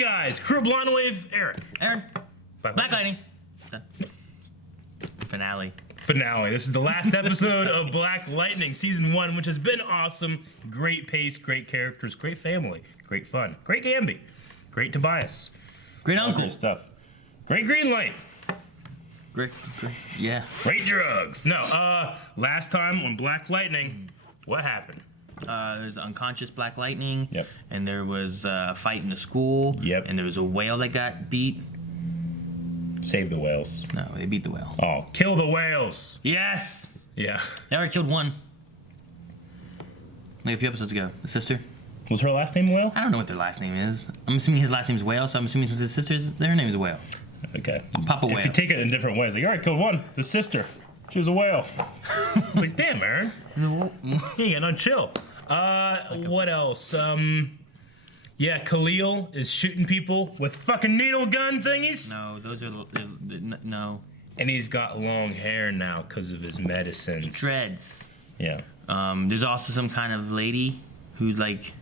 guys, Crew Blonde Wave, Eric. Aaron. Black Lightning. Okay. Finale. This is the last episode of Black Lightning, Season 1, which has been awesome. Great pace, great characters, great family, great fun, great Gamby, great Tobias. Great uncle. Great stuff. Great green light. Great, yeah. Great drugs. No, last time on Black Lightning, what happened? There's unconscious Black Lightning. Yep. And there was a fight in the school. Yep. And there was a whale that got beat. Save the whales. No, they beat the whale. Oh, kill the whales. Yes! Yeah. They already killed one. Like a few episodes ago. The sister. Was her last name Whale? I don't know what their last name is. I'm assuming his last name is Whale, so I'm assuming since his sister's, their name is Whale. Okay. Papa Whale. If you take it in different ways, like, all right, killed one. The sister. She was a whale. I was like, damn, Aaron. You ain't got no chill. What else? Yeah, Khalil is shooting people with fucking needle gun thingies. No, those are no. And he's got long hair now because of his medicines. Dreads. Yeah. There's also some kind of lady who like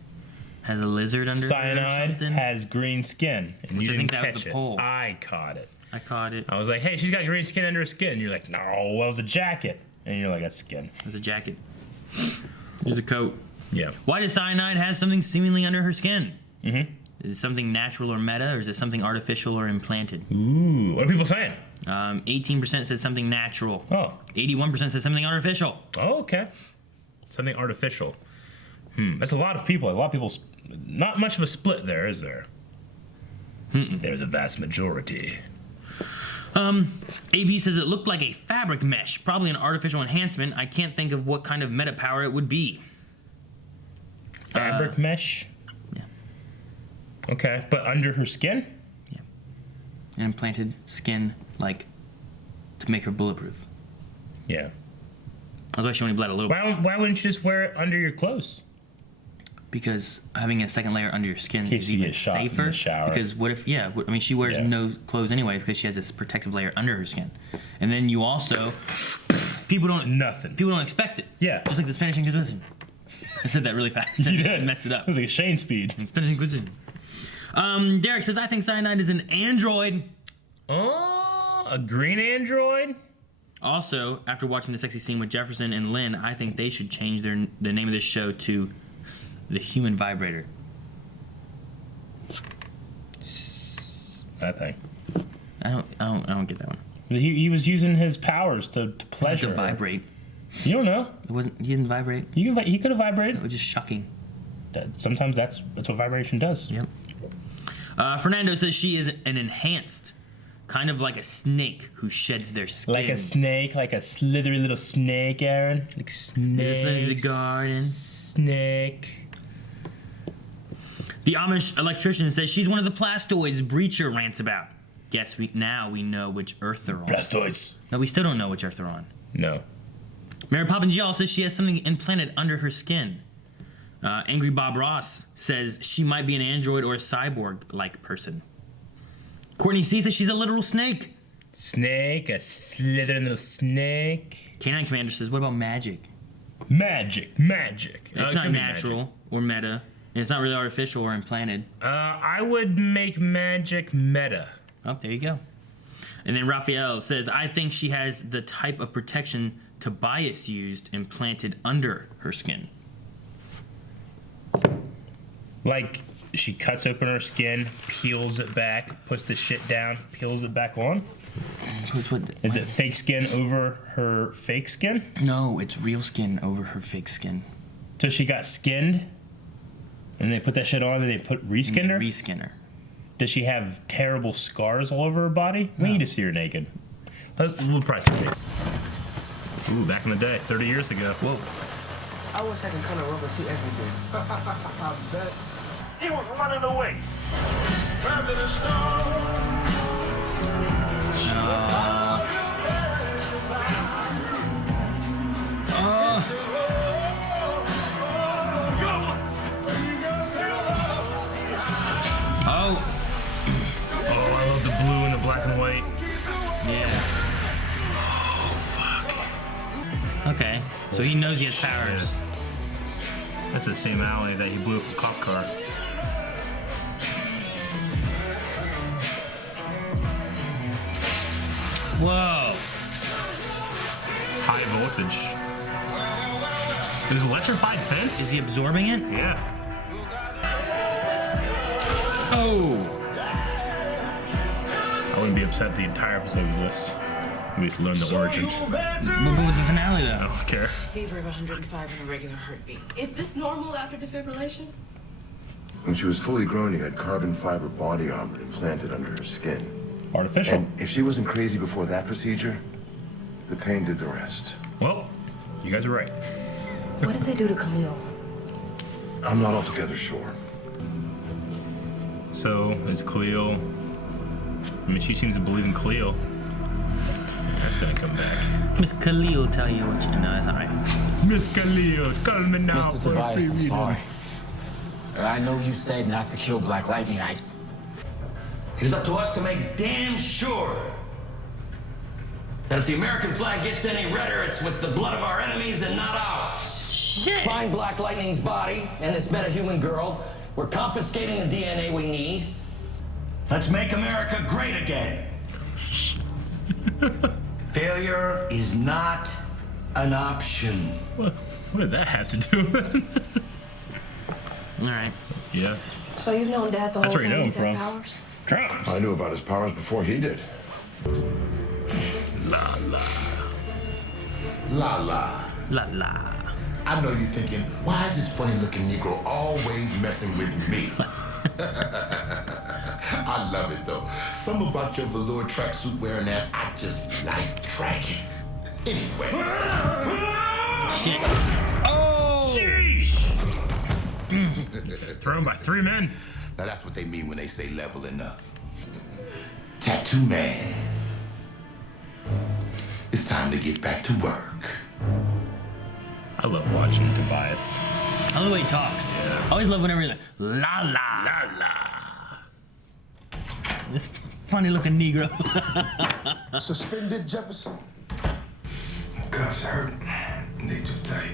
has a lizard under her or Cyanide something. has green skin, and Which you I didn't think that was catch the it. poll. I caught it. I caught it. I was like, hey, she's got green skin under her skin. You're like, no, that was a jacket. And you're like, that's skin. There's a jacket. There's a coat. Yeah. Why does Cyanide have something seemingly under her skin? Mm-hmm. Is it something natural or meta, or is it something artificial or implanted? Ooh, what are people saying? 18% said something natural. Oh. 81% said something artificial. Oh, okay. Something artificial. That's a lot of people. A lot of people. Not much of a split there, is there? There's a vast majority. AB says it looked like a fabric mesh, probably an artificial enhancement. I can't think of what kind of meta power it would be. Fabric mesh? Yeah. Okay, but under her skin? Yeah. An implanted skin, like, to make her bulletproof. Yeah. Although she only bled a little bit. Why wouldn't you just wear it under your clothes? Because having a second layer under your skin In case is you even get shot in safer. the shower. Because what if, I mean, she wears no clothes anyway because she has this protective layer under her skin. And then you also, people don't expect it. Yeah. Just like the Spanish Inquisition. I said that really fast. You did. I messed it up. It was like a Shane speed. Spanish Inquisition. Derek says, I think Cyanide is an android. Oh, a green android? Also, after watching the sexy scene with Jefferson and Lynn, I think they should change the name of this show to The Human Vibrator. That thing. I don't get that one. He was using his powers to pleasure To her. vibrate. You don't know. He didn't vibrate. He could have It vibrated. was just shocking. Sometimes that's what vibration does. Yep. Fernando says she is an enhanced, kind of like a snake who sheds their skin. Like a snake, like a slithery little snake, Aaron. Like snake. This is the garden. Snake. The Amish electrician says she's one of the plastoids Breacher rants about. Guess now we know which Earth they're on. Blastoids. No, we still don't know which Earth they're on. No. Mary Poppins Y'all says she has something implanted under her skin. Angry Bob Ross says she might be an android or a cyborg-like person. Courtney C says she's a literal snake. Snake, a slithering little snake. K9 Commander says, what about magic? Magic. It's It not could be natural or meta, and it's not really artificial or implanted. I would make magic meta. Oh, there you go. And then Raphael says, I think she has the type of protection Tobias used implanted under her skin. Like, she cuts open her skin, peels it back, puts the shit down, peels it back on? Is it fake skin over her fake skin? No, it's real skin over her fake skin. So she got skinned, and they put that shit on, and they reskin her? Reskin her. Does she have terrible scars all over her body? We need to see her naked. We'll probably see her. Ooh, back in the day, 30 years ago. Whoa. I wish I could kind of rubber to everything. I bet. He was running away. Rather than Oh, I love the blue and the black and white. Yeah. Oh, fuck. Okay, so he knows he has powers. Yeah. That's the same alley that he blew up the cop car. Whoa. High voltage. There's electrified fence? Is he absorbing it? Yeah. Oh. I wouldn't be upset if the entire episode was this. At least learn the origin. What with the finale I though? don't care. Fever of 105 and a regular heartbeat. Is this normal after defibrillation? When she was fully grown, you had carbon fiber body armor implanted under her skin. Artificial. And if she wasn't crazy before that procedure, the pain did the rest. Well, you guys are right. What did they do to Khalil? I'm not altogether sure. So, is Cleo... I mean, she seems to believe in Cleo. That's gonna come back. Miss Khalil tell you what you know. That's alright. Miss Khalil, call me now. Mr. Tobias, I'm sorry. I know you said not to kill Black Lightning. It is up to us to make damn sure that if the American flag gets any redder, it's with the blood of our enemies and not ours. Shit. Find Black Lightning's body and this metahuman girl. We're confiscating the DNA we need. Let's make America great again. Failure is not an option. What did that have to do with it? Alright. Yeah. So you've known Dad the That's whole where you time know he's him had from. powers? Drums. I knew about his powers before he did. La la. La la. La la. I know you're thinking, why is this funny-looking Negro always messing with me? I love it, though. Something about your velour tracksuit wearing ass, I just like dragging. Anyway. Shit. Oh! Sheesh! Thrown by 3 men. Now that's what they mean when they say leveling up. Tattoo man. It's time to get back to work. I love watching Tobias. I love the way he talks. I always love whenever he's like, la la. La la. This funny looking Negro. Suspended Jefferson. Cuffs hurt. They too tight.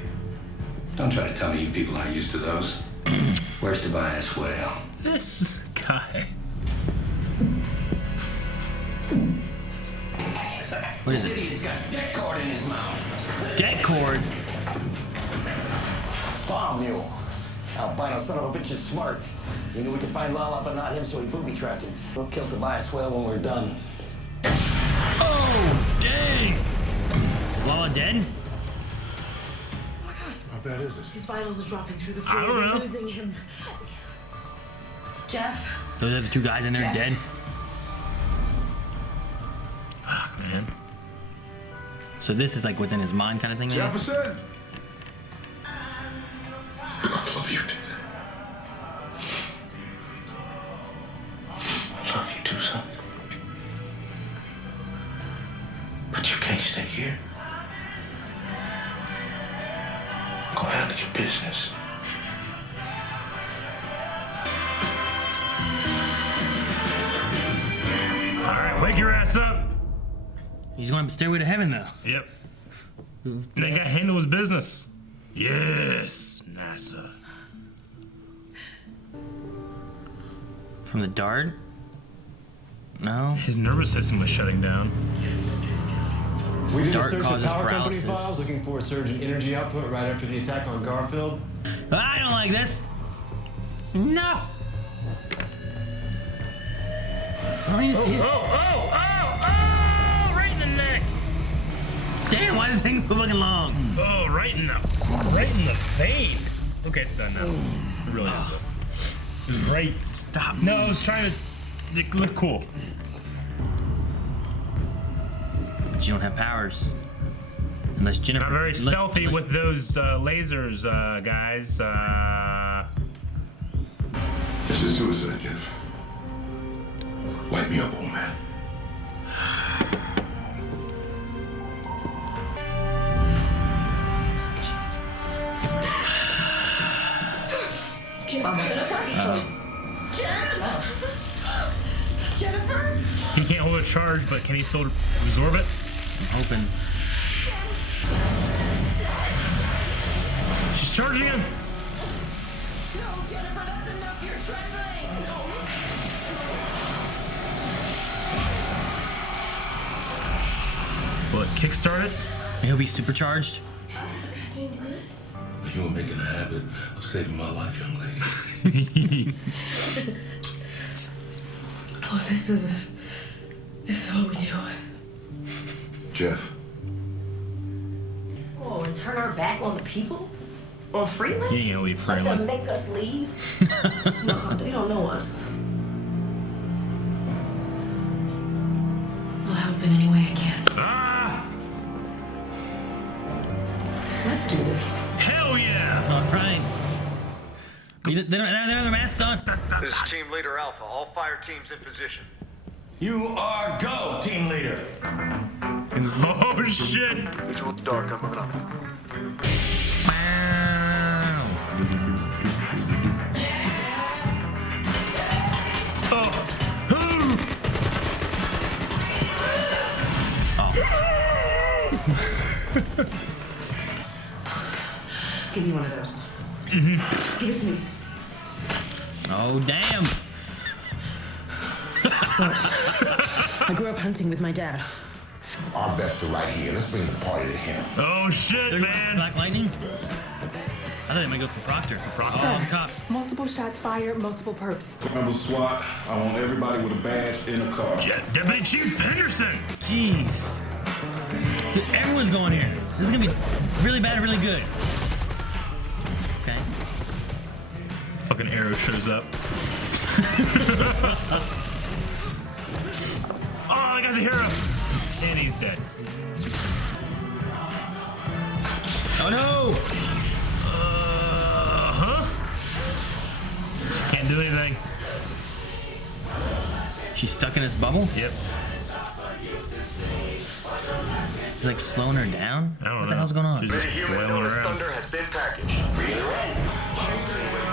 Don't try to tell me you people aren't used to those. Where's Tobias Whale? This guy. What is This it? idiot's got deck cord in his mouth. Deck cord. Bomb mule. Albino son of a bitch is smart. He knew we could find Lala, but not him, so he booby-trapped him. We'll kill Tobias Whale when we're done. Oh, dang. Lala dead? How bad is it? His vitals are dropping through the I floor. don't We're know. losing him. Jeff? Those are the 2 guys in there Jeff. dead. Fuck, man. So this is like within his mind kind of thing. Maybe? Jefferson! I love you, dude. I love you too, son. But you can't stay here. Go handle your business. Alright, wake your ass up. He's going up the stairway to heaven though. Yep. That guy handle his business. Yes, NASA. From the dart? No. His nervous system was shutting down. We did Dart a search of causes power company paralysis. files looking for a surge in energy output right after the attack on Garfield. I don't like this. No. I don't even see it. Oh! Right in the neck. Damn, why is the thing so fucking long? Oh, right in the vein. Okay, it's done now. It really is. It was right. Stop. No, I was trying to look cool. But you don't have powers. Unless Jennifer. Not very unless- stealthy unless- with those lasers, guys. This is suicide, Jeff. Light me up, old man. Jennifer? He can't hold a charge, but can he still absorb it? I'm hoping. She's charging him. No, Jennifer, that's enough. You're trembling. kickstart it. He'll be supercharged. You are making a habit of saving my life, young lady. Oh, this is what we do. Jeff. Oh, and turn our back on the people? On Freeland? You ain't gonna leave Let them Freeland. make us leave? No, they don't know us. I'll help in any way I can. Ah! Let's do this. Hell yeah! All right. They don't have their masks on. This is Team Leader Alpha. All fire teams in position. You are go, team leader. Oh shit! It's a little dark. I'm moving up. Give me one of those. Give it to me. Oh, damn. I grew up hunting with my dad. Our best are right here. Let's bring the party to him. Oh shit, man! Black Lightning? I thought they might go for Proctor. Sir, Cops. multiple shots fired, multiple perps. Remember SWAT, I want everybody with a badge in a car. Yeah, Deputy Chief Henderson! Jeez. Dude, everyone's going here. This is gonna be really bad, really good. Okay. Fucking Arrow shows up. Oh, that guy's a hero! And he's dead. Oh no! Huh? Can't do anything. She's stuck in this bubble? Yep. He's like slowing her down? I don't know. What the hell's going on? She's just Human flailing known as around. Thunder has been packaged.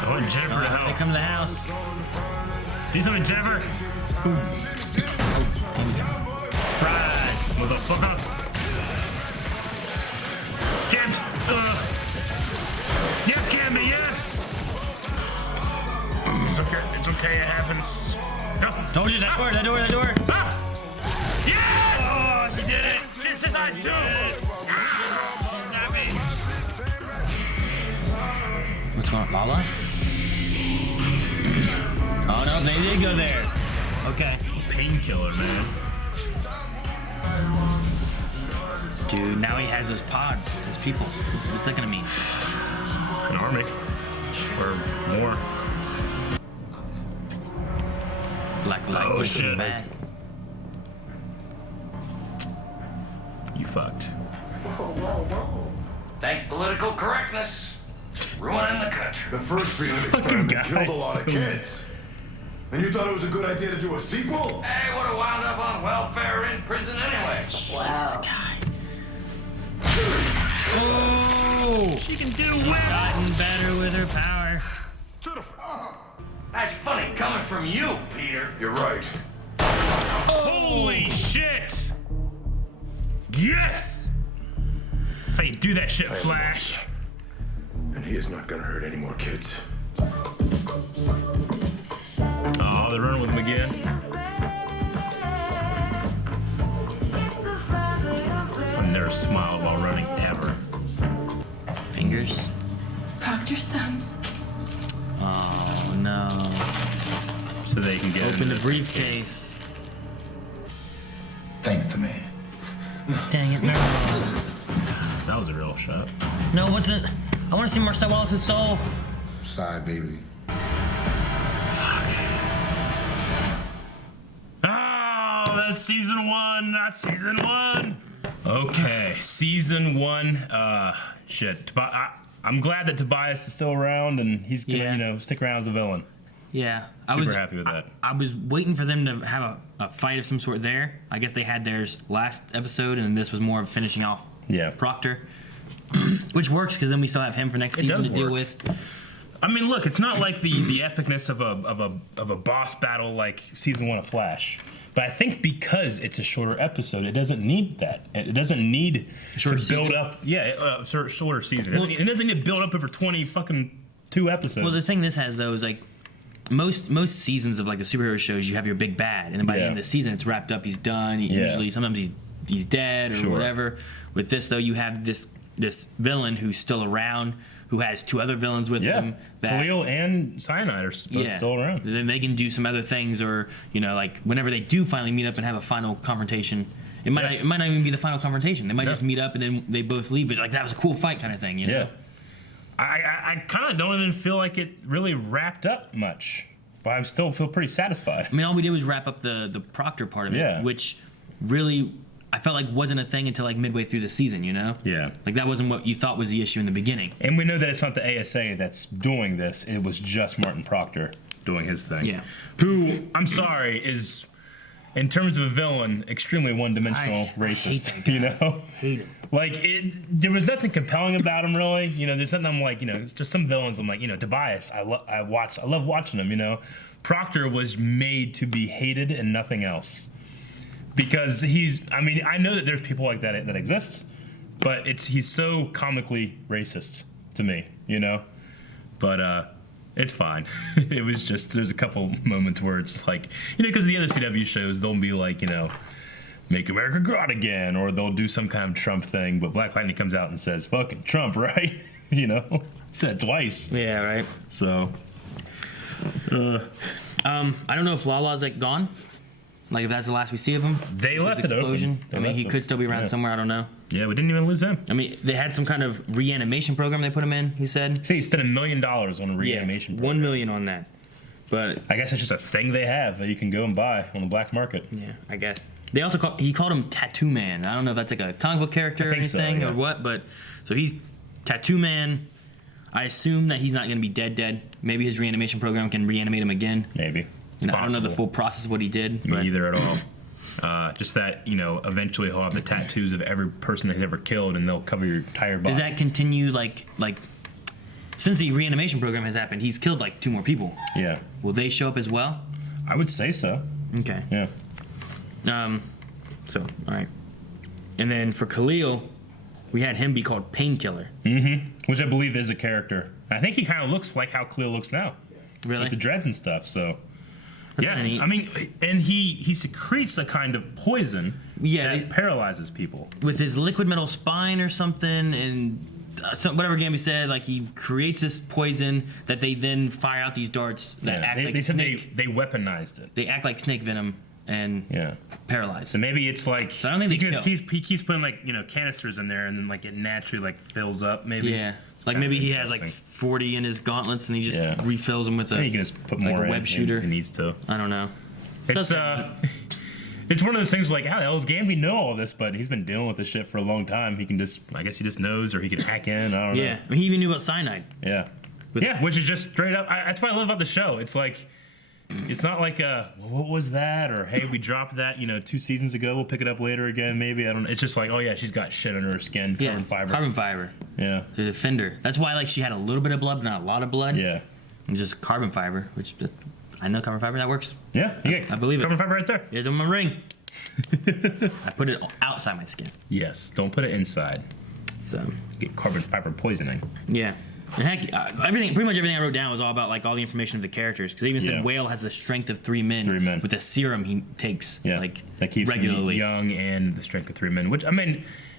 I want Jennifer to They help. come to the house. Need something, Jennifer? Surprise! Motherfucker! Jammed! Yes, Candy, yes! It's okay, it happens. No. Told you, that door. Ah! Yes! Oh, he did it! This is nice, too! She's happy. What's going on? Lala? Oh no, they did go there. Okay. Painkiller, man. Dude, now he has those pods, those people. What's that gonna mean? An army. Or more. Black light Oh, goes to the shit. back. You fucked. Thank political correctness. Ruining the country. The first Freeland experiment killed a lot of kids. And you thought it was a good idea to do a sequel? Hey, would have wound up on welfare in prison anyway. Wow. Oh! She can do whips! Gotten better with her power. That's funny coming from you, Peter. You're right. Holy shit! Yes! That's how you do that shit, Flash. And he is not gonna hurt any more kids. Oh, they're running with him again. I've never smiled while running, ever. Fingers. Proctor's thumbs. Oh no. So they can get Open into the briefcase. Thank the man. Dang it, no. That was a real shot. No, what's it? I want to see Marcel Wallace's soul. Side, baby. Oh, that's season 1, not season 1. Okay, season 1. Shit. I'm glad that Tobias is still around and he's gonna, stick around as a villain. Yeah, Super happy with that. I was waiting for them to have a fight of some sort there. I guess they had theirs last episode, and this was more of finishing off Proctor, which works because then we still have him for next season to deal with. I mean, look, it's not like the epicness of a boss battle like season 1 of Flash. But I think because it's a shorter episode, it doesn't need that. It doesn't need to build up. Yeah, shorter season. It doesn't need to build up over 2 episodes. Well, the thing this has though is like most seasons of like the superhero shows, you have your big bad, and then by the end of the season, it's wrapped up. He's done. Usually, sometimes he's he's dead or Sure. whatever. With this though, you have this villain who's still around, who has 2 other villains with him. Khalil and Cyanide are both still around. Then they can do some other things, or like whenever they do finally meet up and have a final confrontation. It might not even be the final confrontation. They might just meet up and then they both leave. But like that was a cool fight kind of thing. You know? Yeah. I kind of don't even feel like it really wrapped up much, but I still feel pretty satisfied. I mean, all we did was wrap up the Proctor part of it, which really I felt like wasn't a thing until like midway through the season. You know? Yeah. Like that wasn't what you thought was the issue in the beginning. And we know that it's not the ASA that's doing this. It was just Martin Proctor doing his thing. Yeah. Who, I'm sorry, is, in terms of a villain, extremely one-dimensional racist. Hate that guy. You know? Hate him. Like, there was nothing compelling about him, really. You know, there's nothing I'm like, it's just some villains I'm like, Tobias, I love watching him, you know? Proctor was made to be hated and nothing else. Because I know that there's people like that exists, but he's so comically racist to me, you know? But, it's fine. It was just, there's a couple moments where it's like, because the other CW shows, they'll be like, Make America Great Again, or they'll do some kind of Trump thing, but Black Lightning comes out and says, fucking Trump, right? Said it twice. Yeah, right. So, I don't know if Lala's like gone. Like if that's the last we see of him. They left it open. I mean, he could still be around somewhere. I don't know. Yeah, we didn't even lose him. I mean, they had some kind of reanimation program they put him in. He said. See, he spent $1 million on a reanimation program. $1 million on that. But I guess it's just a thing they have that you can go and buy on the black market. Yeah, I guess. They also he called him Tattoo Man. I don't know if that's like a comic book character or anything or what, but so he's Tattoo Man. I assume that he's not going to be dead. Maybe his reanimation program can reanimate him again. Maybe. I don't know the full process of what he did. Me either at all. Just that, eventually he'll have the tattoos of every person that he's ever killed, and they'll cover your entire body. Does that continue, like since the reanimation program has happened, he's killed, 2 more people. Yeah. Will they show up as well? I would say so. Okay. Yeah. So, all right. And then for Khalil, we had him be called Painkiller. Mm-hmm. Which I believe is a character. I think he kind of looks like how Khalil looks now. Really? With the dreads and stuff, so... That's yeah, I mean, and he secretes a kind of poison that paralyzes people. With his liquid metal spine or something, and whatever Gamby said, he creates this poison that they then fire out these darts that act like snake. They weaponized it. They act like snake venom and paralyze. So maybe it's like... So I don't think he keeps putting, canisters in there, and then, it naturally, fills up, maybe. Yeah. Maybe he has 40 in his gauntlets and he just refills them with he can just put more a web shooter. If he needs to. I don't know. It's it's one of those things where how the hell does Gamby know all this? But he's been dealing with this shit for a long time. He can I guess he just knows, or he can hack in. I don't know. Yeah, I mean, he even knew about cyanide. Yeah. Which is just straight up. That's what I love about the show. It's it's not like what was that? Or hey, we dropped that 2 seasons ago. We'll pick it up later again. Maybe I don't know. It's just oh yeah, she's got shit under her skin. Carbon fiber. Carbon fiber. Yeah. The Defender. That's why she had a little bit of blood, but not a lot of blood. Yeah. And just carbon fiber, which I know carbon fiber that works. Yeah. I believe it. Carbon fiber right there. It's on my ring. I put it outside my skin. Yes. Don't put it inside. So get carbon fiber poisoning. Yeah. And heck, pretty much everything I wrote down was all about all the information of the characters. Because even said Whale has the strength of 3 men. With a serum he takes that keeps regularly. Him young and the strength of 3 men. Which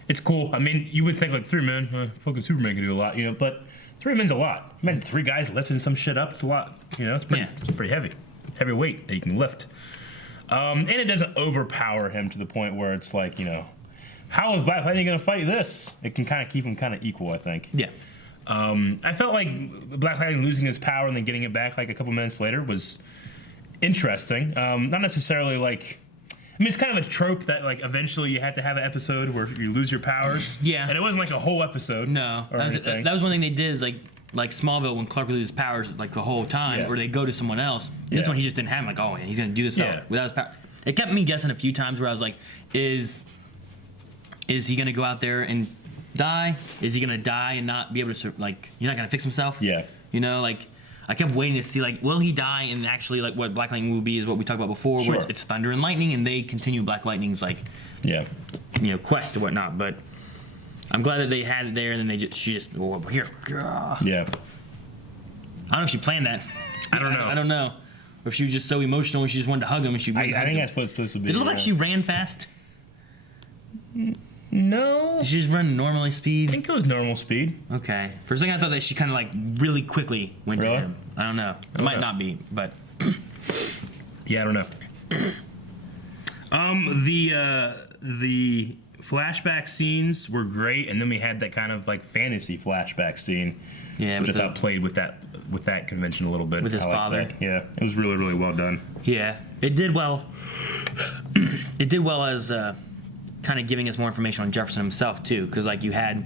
it's cool. You would think 3 men, fucking Superman can do a lot, but 3 men's a lot. 3 guys lifting some shit up, it's a lot. It's pretty heavy weight that you can lift. And it doesn't overpower him to the point where it's how is Black Lightning gonna fight this? It can kind of keep him kind of equal, I think. Yeah. I felt like Black Lightning losing his power and then getting it back a couple minutes later was interesting. Not necessarily it's kind of a trope that eventually you have to have an episode where you lose your powers. Yeah. And it wasn't a whole episode. No. That was one thing they did is like Smallville when Clark would lose his powers the whole time, or they go to someone else. This one he just didn't have him. Oh, he's gonna do this without his power. It kept me guessing a few times where I was like, is he gonna go out there and die? Is he gonna die and not be able to you're not gonna fix himself? Yeah. I kept waiting to see will he die, and actually what Black Lightning will be is what we talked about before, where it's thunder and lightning, and they continue Black Lightning's quest or whatnot. But I'm glad that they had it there, and then she just here. Yeah. I don't know if she planned that. I don't know. I don't know. Or if she was just so emotional and she just wanted to hug him and she. I think that's what it's supposed to be. Did it look like she ran fast? No. Did she just run normally speed? I think it was normal speed. Okay. For a second, I thought that she kind of like really quickly went Really? to him. I don't know. It might not be, but Yeah, I don't know. The flashback scenes were great, and then we had that kind of like fantasy flashback scene. Yeah, which I with thought played with that convention a little bit. With his I liked father. that. Yeah, it was really, really well done. yeah, it did well. It did well as kind of giving us more information on Jefferson himself too, because like you had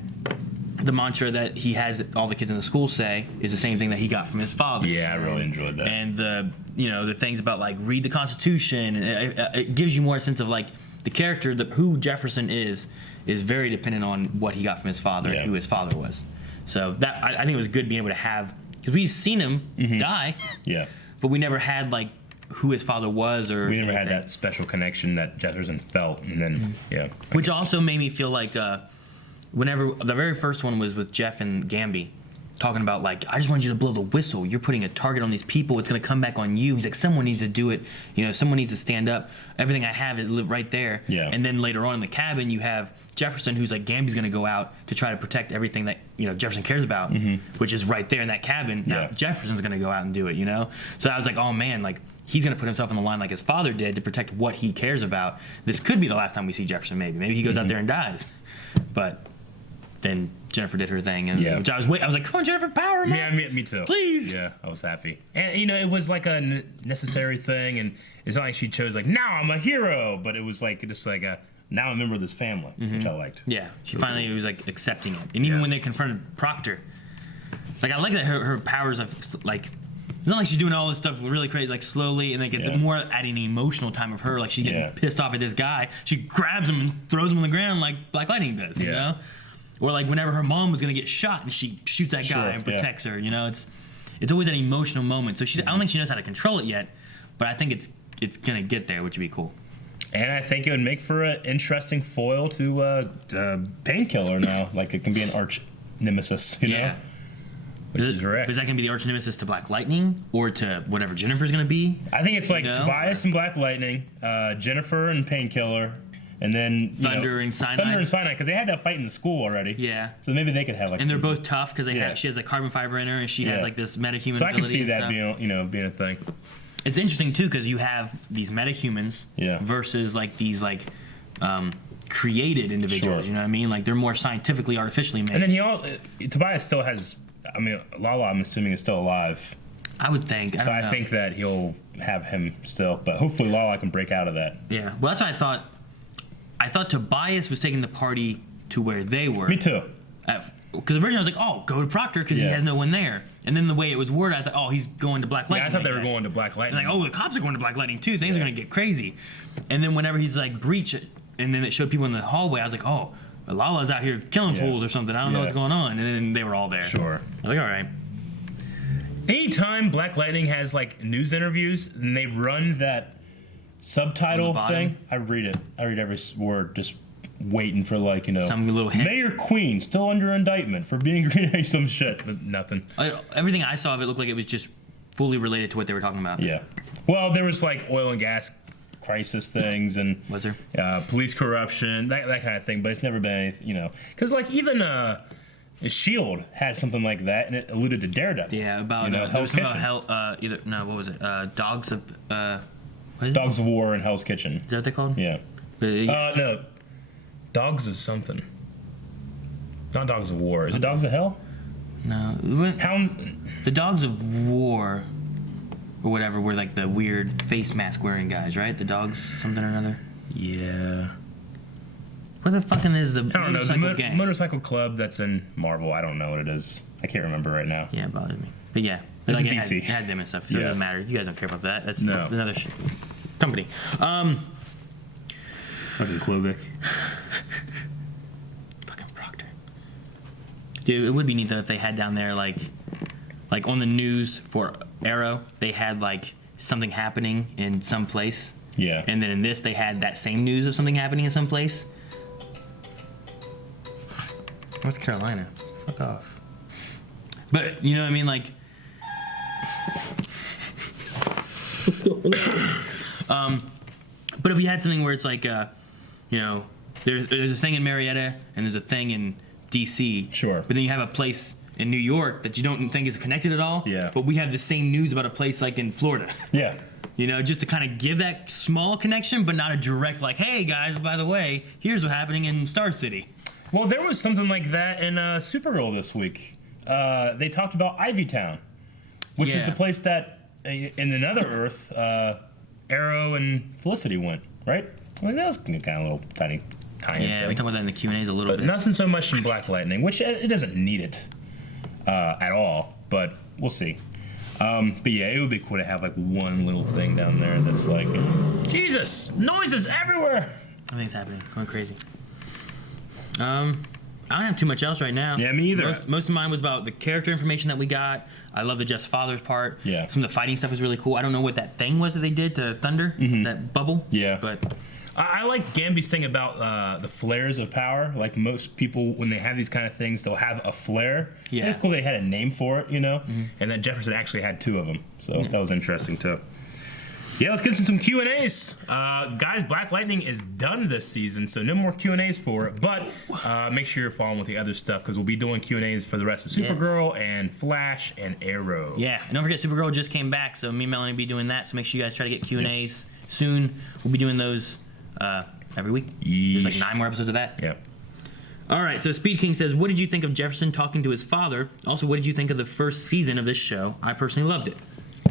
the mantra that he has that all the kids in the school say is the same thing that he got from his father. Yeah, I really enjoyed that. And the things about like read the Constitution, and it gives you more a sense of like the character, who Jefferson is very dependent on what he got from his father and who his father was. So that I think it was good being able to have, because we've seen him die, Yeah. but we never had like who his father was, or We never anything. had that special connection that Jefferson felt, and then Which also made me feel like whenever the very first one was with Jeff and Gamby talking about like, I just wanted you to blow the whistle. You're putting a target on these people. It's going to come back on you. He's like, someone needs to do it. Someone needs to stand up. Everything I have is right there. Yeah. And then later on in the cabin, you have Jefferson, who's like, Gamby's going to go out to try to protect everything that Jefferson cares about, which is right there in that cabin. Now Jefferson's going to go out and do it. So I was like, oh man, like he's going to put himself on the line like his father did to protect what he cares about. This could be the last time we see Jefferson. Maybe he goes out there and dies, but then Jennifer did her thing, and which I was like, come on, Jennifer, power him Yeah, up. me too. Please. Yeah, I was happy. And, it was like a necessary thing, and it's not like she chose, like, now I'm a hero, but it was like, just like now I'm a member of this family, which I liked. Yeah, she finally was like accepting it. And even when they confronted Proctor, like I like that her powers of like, it's not like she's doing all this stuff really crazy, like slowly, and like it's more at an emotional time of her, like she's getting pissed off at this guy. She grabs him and throws him on the ground like Black Lightning does, you know? Or like whenever her mom was gonna get shot and she shoots that guy and protects her, it's always an emotional moment. So I don't think she knows how to control it yet, but I think it's gonna get there, which would be cool. And I think it would make for an interesting foil to Painkiller now. Like it can be an arch nemesis, know? Which is Rex. Is that gonna be the arch nemesis to Black Lightning or to whatever Jennifer's gonna be? I think it's like Tobias and Black Lightning, Jennifer and Painkiller, and then Thunder and Cyanide. Thunder and Cyanide, because they had that fight in the school already. Yeah. So maybe they could have like. And they're both tough because she has like carbon fiber in her, and she has like this metahuman. So I can see and that stuff. being a thing. It's interesting too because you have these metahumans versus like these like created individuals. You know what I mean? Like they're more scientifically, artificially made. And then Tobias still has. I mean, Lala, I'm assuming, is still alive. I would think. So I think that he'll have him still, but hopefully Lala can break out of that. Yeah. Well, that's what I thought. I thought Tobias was taking the party to where they were. Me too. Because originally I was like, oh, go to Proctor because he has no one there. And then the way it was worded, I thought, oh, he's going to Black Lightning. Yeah, I thought they were going to Black Lightning. And like, oh, the cops are going to Black Lightning too. Things are going to get crazy. And then whenever he's like, breach it, and then it showed people in the hallway, I was like, oh, Lala's out here killing fools or something. I don't know what's going on. And then they were all there. Sure. I was like, all right. Anytime Black Lightning has like news interviews and they run that subtitle thing, I read it. I read every word, just waiting for like some little hint. Mayor Queen still under indictment for being some shit, but nothing. Everything I saw of it looked like it was just fully related to what they were talking about. Yeah. Well, there was like oil and gas crisis things and was there police corruption, that kind of thing, but it's never been anything, because like even Shield had something like that, and it alluded to Daredevil. Yeah, about Hell's Kitchen. What was it? Dogs of Dogs of War and Hell's Kitchen. Is that what they called? Yeah. No, Dogs of something. Not Dogs of War. Is it Dogs of Hell? No. The Dogs of War or whatever were like the weird face mask wearing guys, right? The dogs something or another. Yeah. What the fucking is the motorcycle gang? Motorcycle club that's in Marvel. I don't know what it is. I can't remember right now. Yeah, it bothers me. But yeah, This like is DC. It had them and stuff. So it doesn't matter. You guys don't care about that. That's another shit company. Fucking Klovik. Fucking Proctor. Dude, it would be neat though if they had down there like on the news for Arrow, they had like something happening in some place. Yeah. And then in this, they had that same news of something happening in some place. North Carolina. Fuck off. But, you know what I mean? Like... but if we had something where it's like, there's a thing in Marietta and there's a thing in DC. Sure. But then you have a place in New York that you don't think is connected at all. Yeah. But we have the same news about a place like in Florida. Yeah. You know, just to kind of give that small connection, but not a direct like, hey guys, by the way, here's what's happening in Star City. Well, there was something like that in Supergirl this week. They talked about Ivytown, which is the place that in another Earth, Arrow and Felicity went, right? Well, that was kind of a little tiny Yeah, thing. we talked about that in the Q&As a little But bit. nothing so much in Black Lightning, which it doesn't need it at all, but we'll see. But yeah, it would be cool to have like one little thing down there that's like, Jesus, noises everywhere. Everything's happening, going crazy. I don't have too much else right now. Yeah, me either. Most of mine was about the character information that we got. I love the Just Fathers part. Yeah. Some of the fighting stuff was really cool. I don't know what that thing was that they did to Thunder, that bubble. Yeah. But I like Gamby's thing about the flares of power. Like most people, when they have these kind of things, they'll have a flare. Yeah. It's cool they had a name for it, you know? And that Jefferson actually had 2 of them. So that was interesting, too. Yeah, let's get into some Q&As. Guys, Black Lightning is done this season, so no more Q&As for it. But make sure you're following with the other stuff, because we'll be doing Q&As for the rest of Supergirl and Flash and Arrow. yeah, and don't forget Supergirl just came back, so me and Melanie will be doing that. So make sure you guys try to get Q&As soon. We'll be doing those every week. There's like 9 more episodes of that. Yeah. All right, so Speed King says, what did you think of Jefferson talking to his father? Also, what did you think of the first season of this show? I personally loved it.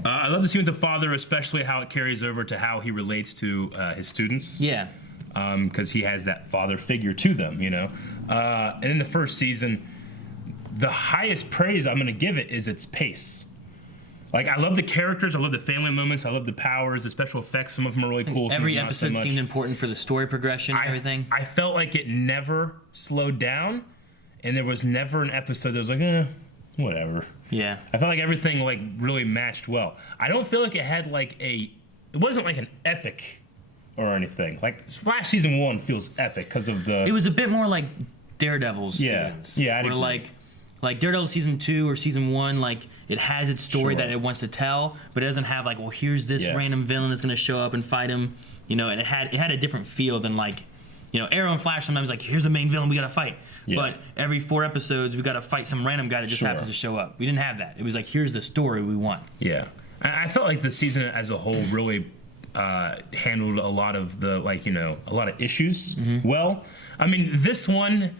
I love to see with the father, especially how it carries over to how he relates to his students. Yeah. Because he has that father figure to them, you know. And in the first season, the highest praise I'm going to give it is its pace. Like, I love the characters, I love the family moments, I love the powers, the special effects. Some of them are really cool. Every episode seemed important for the story progression and everything. I felt like it never slowed down, and there was never an episode that was like, whatever. Yeah. I felt like everything like really matched well. I don't feel like it had like it wasn't like an epic or anything. Like Flash season 1 feels epic because of the. It was a bit more like Daredevil's seasons. Yeah, where like Daredevil season 2 or season 1, like it has its story that it wants to tell, but it doesn't have like, well, here's this random villain that's gonna show up and fight him, you know. And it had a different feel than like, you know, Arrow and Flash sometimes like, here's the main villain we gotta fight. Yeah. But every 4 episodes we gotta fight some random guy that just happens to show up. We didn't have that. It was like, here's the story we want. Yeah, I felt like the season as a whole really handled a lot of the a lot of issues well. I mean, this one.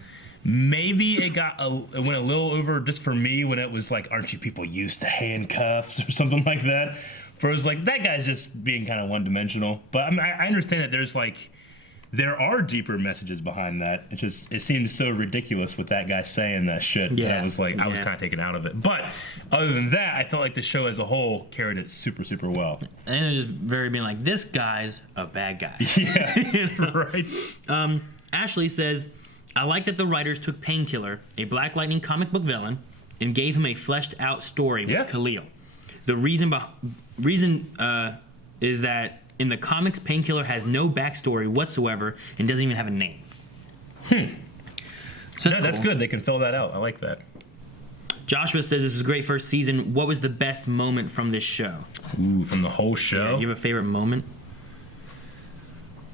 Maybe it went a little over just for me when it was like, aren't you people used to handcuffs or something like that? For it was like, that guy's just being kind of one-dimensional. But I mean, I understand that there are deeper messages behind that. It seemed so ridiculous with that guy saying that shit. Yeah. That I was like, I was kind of taken out of it. But other than that, I felt like the show as a whole carried it super, super well. And it was very being like, this guy's a bad guy. Yeah, right. Ashley says, I like that the writers took Painkiller, a Black Lightning comic book villain, and gave him a fleshed out story with Khalil. The reason is that in the comics, Painkiller has no backstory whatsoever and doesn't even have a name. So that's good. They can fill that out. I like that. Joshua says this was a great first season. What was the best moment from this show? Ooh, from the whole show? Yeah, do you have a favorite moment?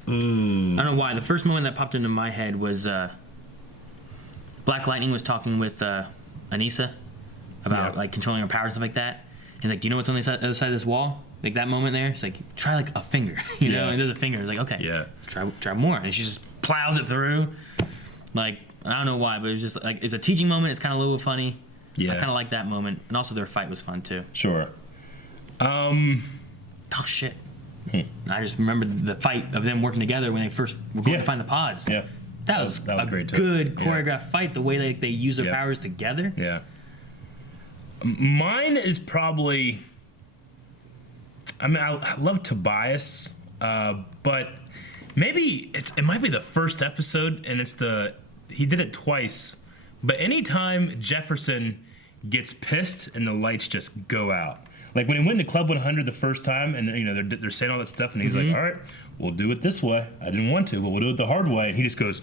Ooh. I don't know why. The first moment that popped into my head was Black Lightning was talking with Anissa about like controlling her powers and stuff like that. He's like, do you know what's on the other side of this wall? Like that moment there. It's like, try like a finger, you know? And there's a finger. It's like, okay, try more. And she just plows it through. Like, I don't know why, but it was just like, it's a teaching moment. It's kind of a little funny. Yeah. I kind of like that moment. And also their fight was fun too. Sure. Oh shit. I just remember the fight of them working together when they first were going to find the pods. Yeah. That was a great too. Good choreographed fight, the way they use their powers together. Yeah. Mine is probably, I mean, I love Tobias, but maybe it might be the first episode, and he did it twice, but anytime Jefferson gets pissed and the lights just go out. Like when he went to Club 100 the first time, and you know they're saying all that stuff, and he's like, "All right, we'll do it this way. I didn't want to, but we'll do it the hard way." And he just goes,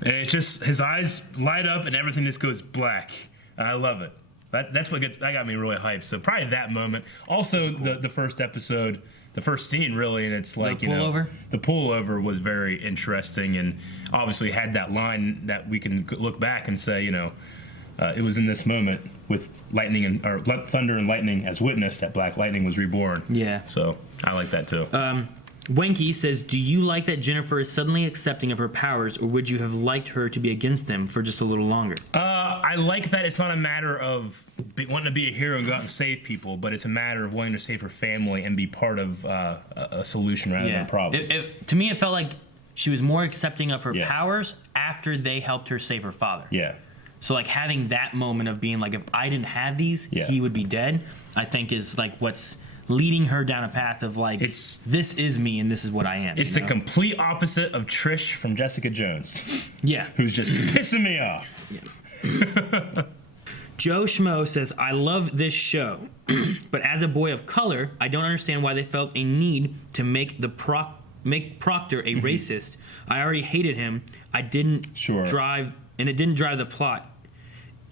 and it's just his eyes light up, and everything just goes black. And I love it. That got me really hyped. So probably that moment. Also, the first episode, the first scene really, and it's like, The pullover? the pullover was very interesting, and obviously had that line that we can look back and say, it was in this moment with thunder and lightning as witness that Black Lightning was reborn. Yeah. So I like that too. Wenky says, do you like that Jennifer is suddenly accepting of her powers, or would you have liked her to be against them for just a little longer? I like that it's not a matter of wanting to be a hero and go out and save people, but it's a matter of wanting to save her family and be part of a solution rather than a problem. To me, it felt like she was more accepting of her powers after they helped her save her father. Yeah. So, like, having that moment of being like, if I didn't have these, he would be dead, I think is, like, what's leading her down a path of, like, this is me and this is what I am. It's the complete opposite of Trish from Jessica Jones. Yeah. Who's just pissing me off. Yeah. Joe Schmo says, I love this show, but as a boy of color, I don't understand why they felt a need to make Proctor a racist. I already hated him. It didn't drive the plot.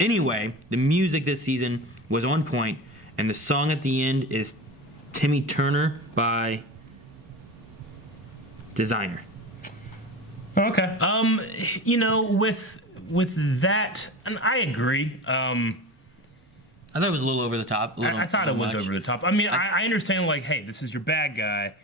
Anyway, the music this season was on point, and the song at the end is Timmy Turner by Designer. Okay. With that, and I agree. I thought it was a little over the top. I thought it was over the top. I mean, I understand, like, hey, this is your bad guy,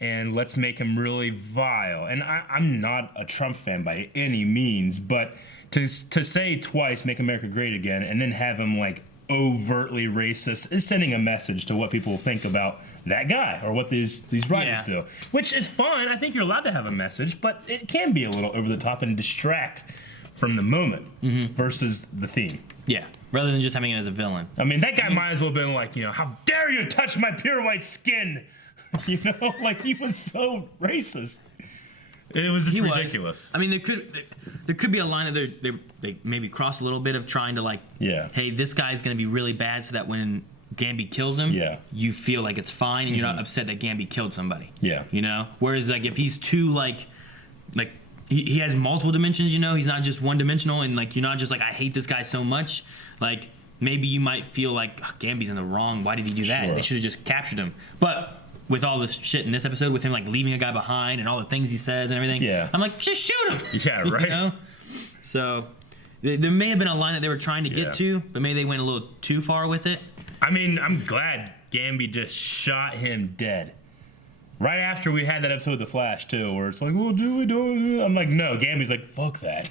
and let's make him really vile. And I'm not a Trump fan by any means, but to say twice, make America great again, and then have him, like, overtly racist is sending a message to what people think about that guy or what these writers do, which is fine. I think you're allowed to have a message, but it can be a little over the top and distract from the moment versus the theme. Yeah, rather than just having it as a villain. I mean, that guy might as well have been like, how dare you touch my pure white skin? Like, he was so racist. It was just ridiculous. I mean, there could be a line that they maybe cross a little bit of trying to, like, hey, this guy's going to be really bad so that when Gamby kills him, you feel like it's fine and you're not upset that Gamby killed somebody. Yeah. Whereas, like, if he's too, like he has multiple dimensions, he's not just one dimensional, and, like, you're not just like, I hate this guy so much, like, maybe you might feel like, Gamby's in the wrong, why did he do that? Sure. They should have just captured him. But with all this shit in this episode, with him, like, leaving a guy behind and all the things he says and everything, I'm like, just shoot him. Yeah, right. So there may have been a line that they were trying to get to, but maybe they went a little too far with it. I mean, I'm glad Gamby just shot him dead. Right after we had that episode of The Flash, too, where it's like, well, do we do it? I'm like, no, Gamby's like, fuck that.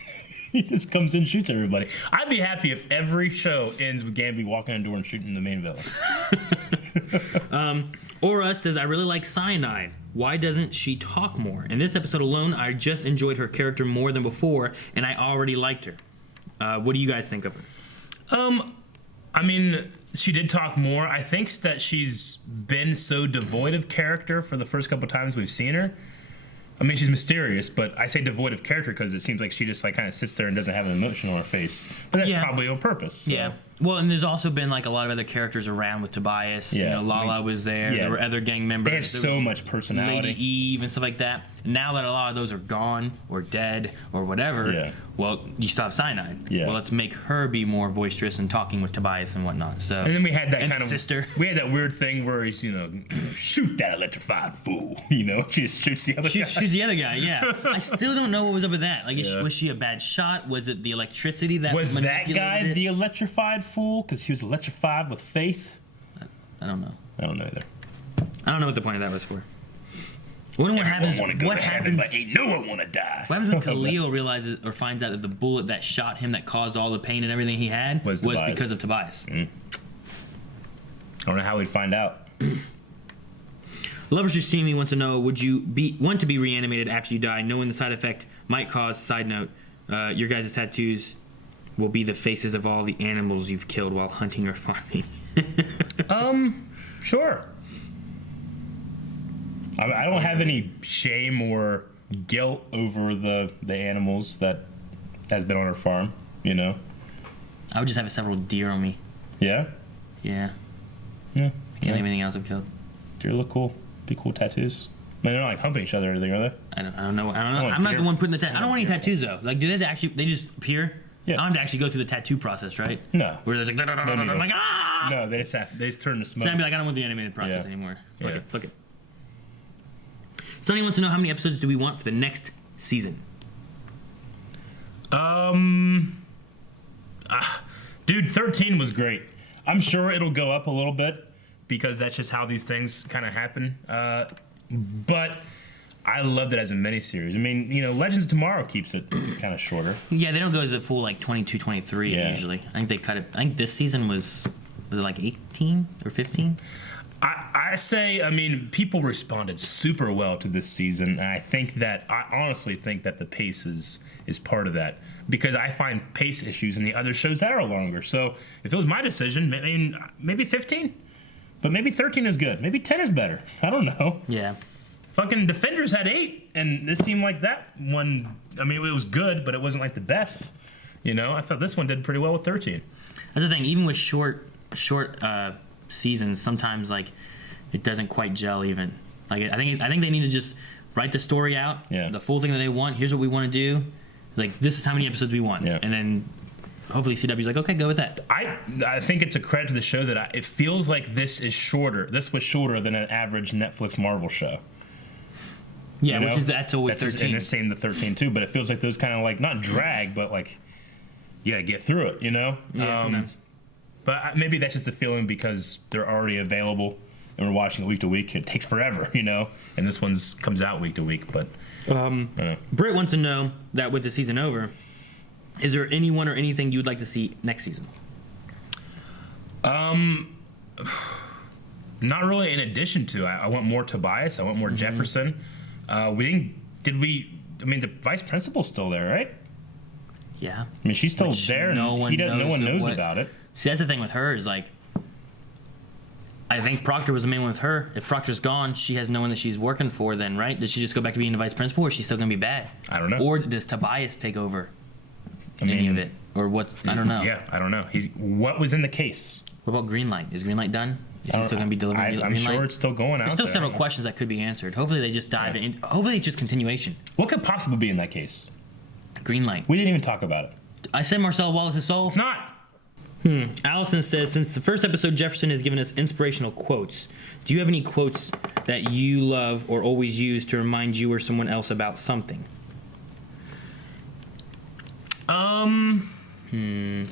He just comes in and shoots everybody. I'd be happy if every show ends with Gamby walking in the door and shooting the main villain. Aura says, I really like Cyanide. Why doesn't she talk more? In this episode alone, I just enjoyed her character more than before, and I already liked her. What do you guys think of her? I mean, she did talk more. I think that she's been so devoid of character for the first couple times we've seen her. I mean, she's mysterious, but I say devoid of character because it seems like she just, like, kind of sits there and doesn't have an emotion on her face. But that's probably on purpose. So. Yeah. Well, and there's also been, like, a lot of other characters around with Tobias. Yeah. Lala was there. There were other gang members. They had so much personality. Lady Eve and stuff like that. Now that a lot of those are gone or dead or whatever, well, you still have Cyanide. Yeah. Well, let's make her be more boisterous and talking with Tobias and whatnot. So. And then we had that kind of sister. We had that weird thing where he's, shoot that electrified fool. She just shoots the other guy. Shoots the other guy. Yeah. I still don't know what was up with that. Like, was she a bad shot? Was it the electricity that was that guy it? The electrified fool? Because he was electrified with faith. I don't know. I don't know either. I don't know what the point of that was for. What happens? What happens? But ain't no one want to die. What happens when Khalil realizes or finds out that the bullet that shot him, that caused all the pain and everything he had, was because of Tobias? I don't know how we'd find out. Lovers Who See Me want to know: would you want to be reanimated after you die, knowing the side effect might cause? Side note: your guys' tattoos will be the faces of all the animals you've killed while hunting or farming. Sure. I don't have any shame or guilt over the animals that has been on our farm, I would just have several deer on me. Yeah? Yeah. Yeah. I can't have anything else I've killed. Deer look cool. Be cool tattoos. I mean, they're not like humping each other or anything, are they? I don't know. I'm not the one putting the tattoo. I don't want any tattoos though. Like, do they just appear? Yeah. I don't have to actually go through the tattoo process, right? No. Where there's like, I'm like, ah! No, they just turn to smoke. So I'd be like, I don't want the animated process anymore. Fuck it. Sonny wants to know how many episodes do we want for the next season? Dude, 13 was great. I'm sure it'll go up a little bit because that's just how these things kind of happen. But I loved it as a miniseries. I mean, Legends of Tomorrow keeps it kind of shorter. Yeah, they don't go to the full 22, 23 usually. I think they cut it. I think this season was it like 18 or 15? I say, people responded super well to this season, and I honestly think that the pace is part of that, because I find pace issues in the other shows that are longer. So if it was my decision, maybe 15, but maybe 13 is good. Maybe 10 is better. I don't know. Yeah. Fucking Defenders had 8, and this seemed like that one. It was good, but it wasn't like the best. I thought this one did pretty well with 13. That's the thing. Even with short seasons, sometimes it doesn't quite gel. Even I think they need to just write the story out, the full thing that they want. Here's what we want to do. This is how many episodes we want, and then hopefully CW's like, okay, go with that. I think it's a credit to the show that it feels like this is shorter. This was shorter than an average Netflix Marvel show. Yeah, that's always 13. And the same the 13 too, but it feels like those kind of not drag, but get through it, Yeah, sometimes. But maybe that's just a feeling because they're already available and we're watching it week to week. It takes forever, and this one's comes out week to week. But Britt wants to know that with the season over, is there anyone or anything you'd like to see next season? Not really. In addition to, I want more Tobias. I want more Jefferson. The vice principal's still there, right? Yeah. She's still there, and no one knows about it. See, that's the thing with her is I think Proctor was the main one with her. If Proctor's gone, she has no one that she's working for then, right? Does she just go back to being the vice principal, or is she still going to be bad? I don't know. Or does Tobias take over any of it? Or what? I don't know. Yeah, I don't know. What was in the case? What about Greenlight? Is Greenlight done? Is he still going to be delivering? I'm sure it's still going out. There's still several questions that could be answered. Hopefully they just dive in. Hopefully it's just continuation. What could possibly be in that case? Greenlight. We didn't even talk about it. I said Marcel Wallace's soul. It's not. Allison says, since the first episode, Jefferson has given us inspirational quotes. Do you have any quotes that you love or always use to remind you or someone else about something? Pain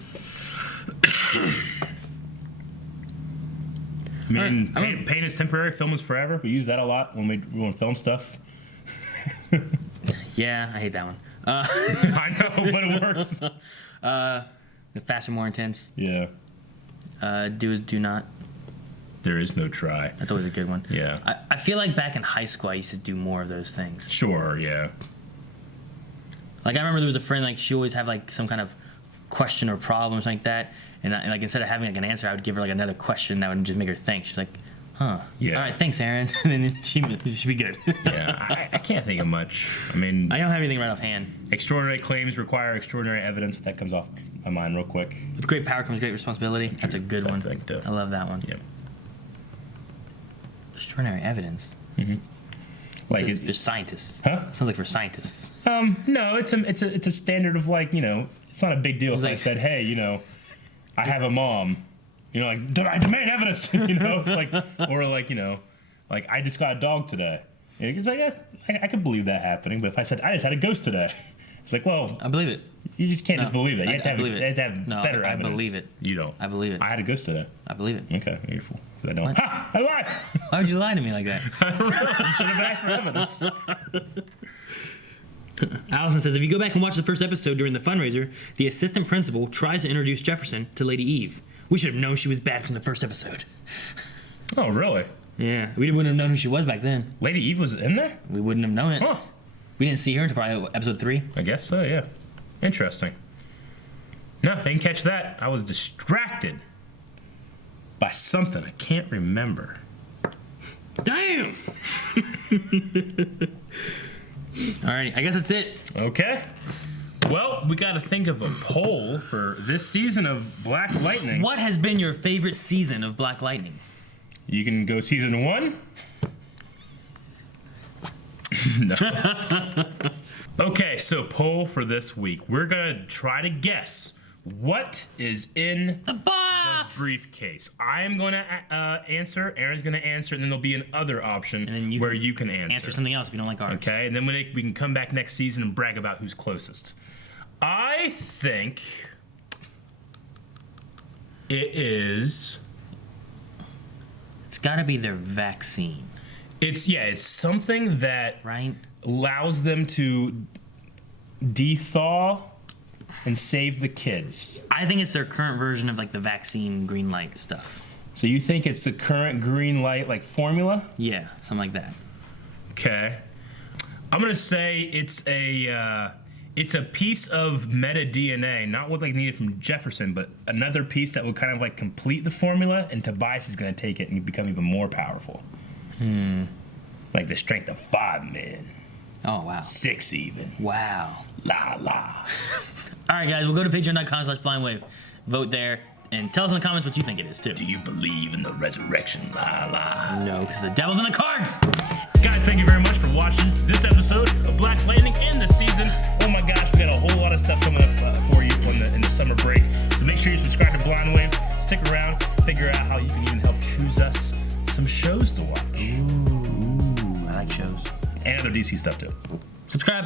is temporary, film is forever. We use that a lot when we film stuff. Yeah, I hate that one. I know, but it works. The faster, more intense. Yeah. Do not. There is no try. That's always a good one. Yeah. I feel like back in high school, I used to do more of those things. Sure, yeah. I remember there was a friend, she always had, some kind of question or problem or something like that. And, instead of having, an answer, I would give her, another question that would just make her think. She's like, huh. Yeah. All right, thanks, Aaron. And then she'd be good. Yeah, I can't think of much. I don't have anything right offhand. Extraordinary claims require extraordinary evidence. That comes off my mind real quick. With great power comes great responsibility. That's a good one. I love that one. Yeah. Extraordinary evidence. Mm-hmm. For scientists. Huh? Sounds like for scientists. No, it's a standard of it's not a big deal if I said, hey, I have a mom. I demand evidence. It's I just got a dog today. It's I could believe that happening, but if I said I just had a ghost today, it's well, I believe it. You just can't just believe it. You have to have better evidence. I believe it. You don't. I believe it. I had a ghost today. I believe it. Okay, you're a fool. I don't. Ha! I lied. Why would you lie to me like that? I don't know. You should have asked for evidence. Allison says, if you go back and watch the first episode during the fundraiser, the assistant principal tries to introduce Jefferson to Lady Eve. We should have known she was bad from the first episode. Oh, really? Yeah, we wouldn't have known who she was back then. Lady Eve was in there? We wouldn't have known it. Huh. We didn't see her until probably episode 3. I guess so, yeah. Interesting. No, I didn't catch that. I was distracted by something I can't remember. Damn! Alrighty, I guess that's it. Okay. Well, we got to think of a poll for this season of Black Lightning. What has been your favorite season of Black Lightning? You can go season 1. No. Okay, so poll for this week. We're going to try to guess what is in the box. briefcase. I am going to answer. Aaron's going to answer, and then there'll be an other option where you can answer. Answer something else if you don't like ours. Okay, and then we can come back next season and brag about who's closest. I think it is. It's got to be their vaccine. It's something that allows them to de-thaw and save the kids. I think it's their current version of like the vaccine green light stuff. So you think it's the current green light like formula? Yeah, something like that. Okay. I'm gonna say it's a piece of meta DNA, not what like needed from Jefferson, but another piece that would kind of like complete the formula, and Tobias is gonna take it and become even more powerful. Like the strength of 5 men. Oh wow. 6 even. Wow. La la. All right, guys, we'll go to patreon.com/blindwave. Vote there and tell us in the comments what you think it is too. Do you believe in the resurrection? La la. No, because the devil's in the cards. Guys, thank you very much for watching this episode of Black Lightning in the season. Oh my gosh, we got a whole lot of stuff coming up for you in the summer break. So make sure you subscribe to Blind Wave. Stick around, figure out how you can even help choose us some shows to watch. Ooh, I like shows. And other DC stuff too. Subscribe.